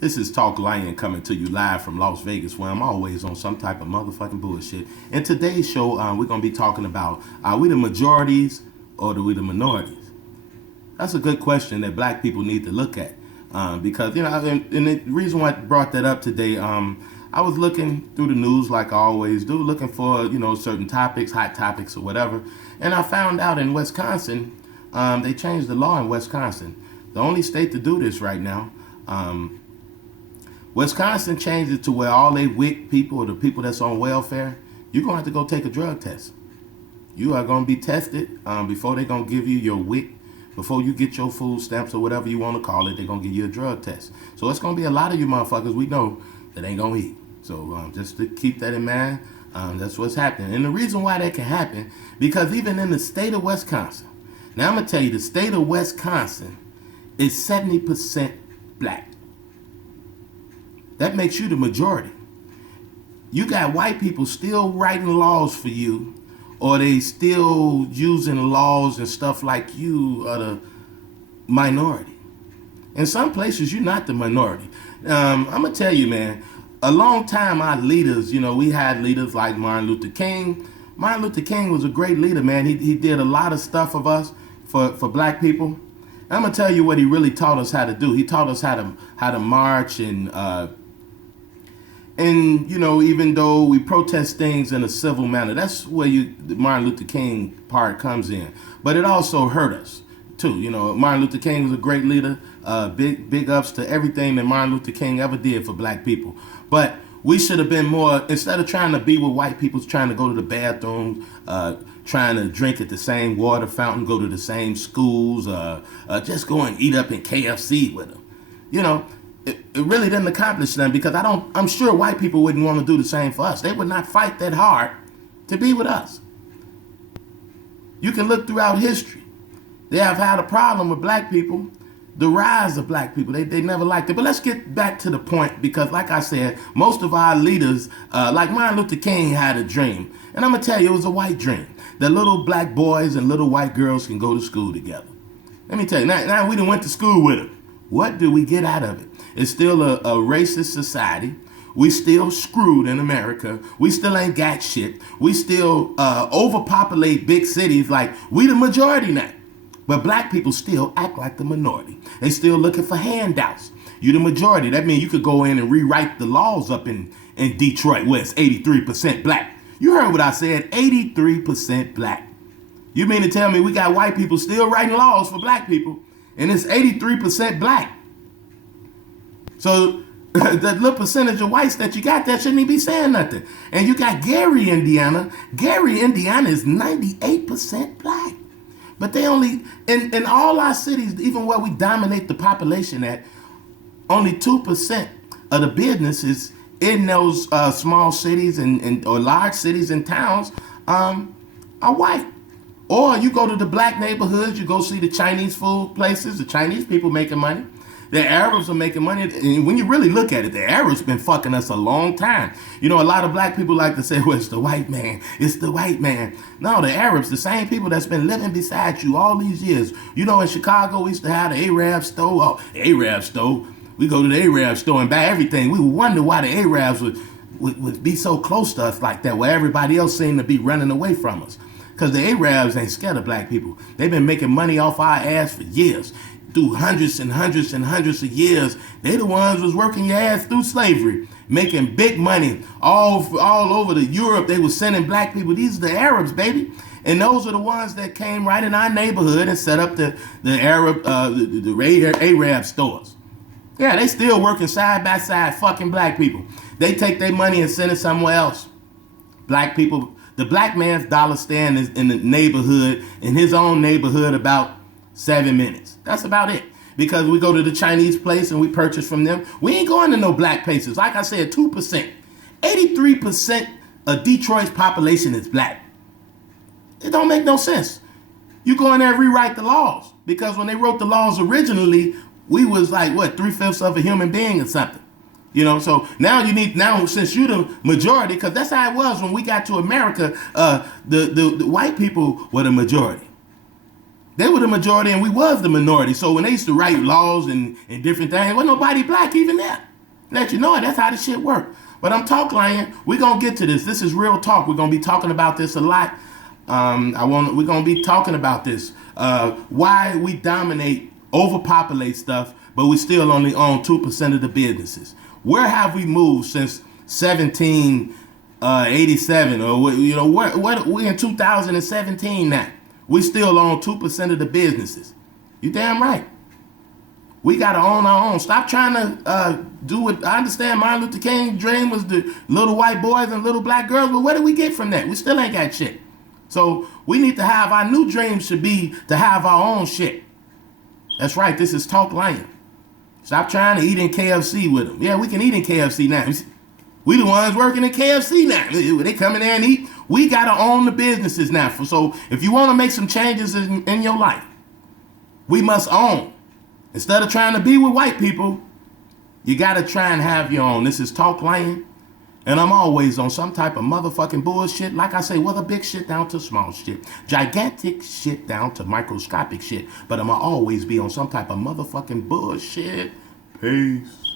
This is Talk Lion coming to you live from Las Vegas, where I'm always on some type of motherfucking bullshit. In today's show, we're going to be talking about, are we the majorities or are we the minorities? That's a good question that black people need to look at. Because, you know, and the reason why I brought that up today, I was looking through the news like I always do, looking for, you know, certain topics, hot topics or whatever. And I found out in Wisconsin, they changed the law in Wisconsin. The only state to do this right now. Wisconsin changed it to where all they WIC people or the people that's on welfare, you're going to have to go take a drug test. You are going to be tested before they're going to give you your WIC. Before you get your food stamps or whatever you want to call it, they're going to give you a drug test. So it's going to be a lot of you motherfuckers we know that ain't going to eat. So just to keep that in mind, that's what's happening. And the reason why that can happen, because even in the state of Wisconsin, now I'm going to tell you, the state of Wisconsin is 70% black. That makes you the majority. You got white people still writing laws for you, or they still using laws and stuff like you are the minority. In some places, you're not the minority. I'm going to tell you, man, a long time our leaders, you know, we had leaders like Martin Luther King. Martin Luther King was a great leader, man. He did a lot of stuff of us for black people. I'm going to tell you what he really taught us how to do. He taught us how to march and, you know, even though we protest things in a civil manner, that's where the Martin Luther King part comes in. But it also hurt us, too. You know, Martin Luther King was a great leader. Big ups to everything that Martin Luther King ever did for black people. But we should have been more, instead of trying to be with white people, trying to go to the bathroom, trying to drink at the same water fountain, go to the same schools, just go and eat up in KFC with them. You know, it really didn't accomplish them, because I'm sure white people wouldn't want to do the same for us. They would not fight that hard to be with us. You can look throughout history. They have had a problem with black people, the rise of black people. They never liked it. But let's get back to the point, because like I said, most of our leaders, like Martin Luther King had a dream. And I'm going to tell you, it was a white dream. That little black boys and little white girls can go to school together. Let me tell you, now we done went to school with them. What do we get out of it? It's still a racist society. We still screwed in America. We still ain't got shit. We still overpopulate big cities like we the majority now. But black people still act like the minority. They still looking for handouts. You the majority. That means you could go in and rewrite the laws up in Detroit where it's 83% black. You heard what I said, 83% black. You mean to tell me we got white people still writing laws for black people and it's 83% black? So that little percentage of whites that you got there shouldn't even be saying nothing. And you got Gary, Indiana. Gary, Indiana is 98% black. But they only, in all our cities, even where we dominate the population at, only 2% of the businesses in those small cities or large cities and towns are white. Or you go to the black neighborhoods, you go see the Chinese food places, the Chinese people making money. The Arabs are making money. And when you really look at it, the Arabs been fucking us a long time. You know, a lot of black people like to say, well, it's the white man. It's the white man. No, the Arabs, the same people that's been living beside you all these years. You know, in Chicago, we used to have the Arab store. Oh, Arab store. We go to the Arab store and buy everything. We would wonder why the Arabs would be so close to us like that, where everybody else seemed to be running away from us. Because the Arabs ain't scared of black people. They've been making money off our ass for years. Through hundreds and hundreds and hundreds of years. They the ones was working your ass through slavery, making big money all over the Europe. They was sending black people. These are the Arabs, baby. And those are the ones that came right in our neighborhood and set up the Arab stores. Yeah, they still working side by side, fucking black people. They take their money and send it somewhere else. Black people, the black man's dollar stand is in the neighborhood, in his own neighborhood, about 7 minutes. That's about it. Because we go to the Chinese place and we purchase from them. We ain't going to no black places. Like I said, 2%. 83% of Detroit's population is black. It don't make no sense. You go in there and rewrite the laws. Because when they wrote the laws originally, we was like, what, 3/5 of a human being or something. You know, so now since you the majority, because that's how it was when we got to America, the white people were the majority. They were the majority and we was the minority. So when they used to write laws and different things, wasn't nobody black even there. Let you know it. That's how this shit work. But I'm Talk Lion. We're going to get to this. This is real talk. We're going to be talking about this a lot. We're going to be talking about this. Why we dominate, overpopulate stuff, but we still only own 2% of the businesses. Where have we moved since 1787? Or, you know, we're in 2017 now. We still own 2% of the businesses. You damn right. We got to own our own. Stop trying to do what I understand. Martin Luther King's dream was the little white boys and little black girls, but what did we get from that? We still ain't got shit. So we need to have, our new dream should be to have our own shit. That's right. This is Talk Lion. Stop trying to eat in KFC with them. Yeah, we can eat in KFC now. We the ones working in KFC now. They come in there and eat. We got to own the businesses now. So if you want to make some changes in your life, we must own. Instead of trying to be with white people, you got to try and have your own. This is Talk Lion. And I'm always on some type of motherfucking bullshit. Like I say, whether big shit down to small shit. Gigantic shit down to microscopic shit. But I'ma always be on some type of motherfucking bullshit. Peace.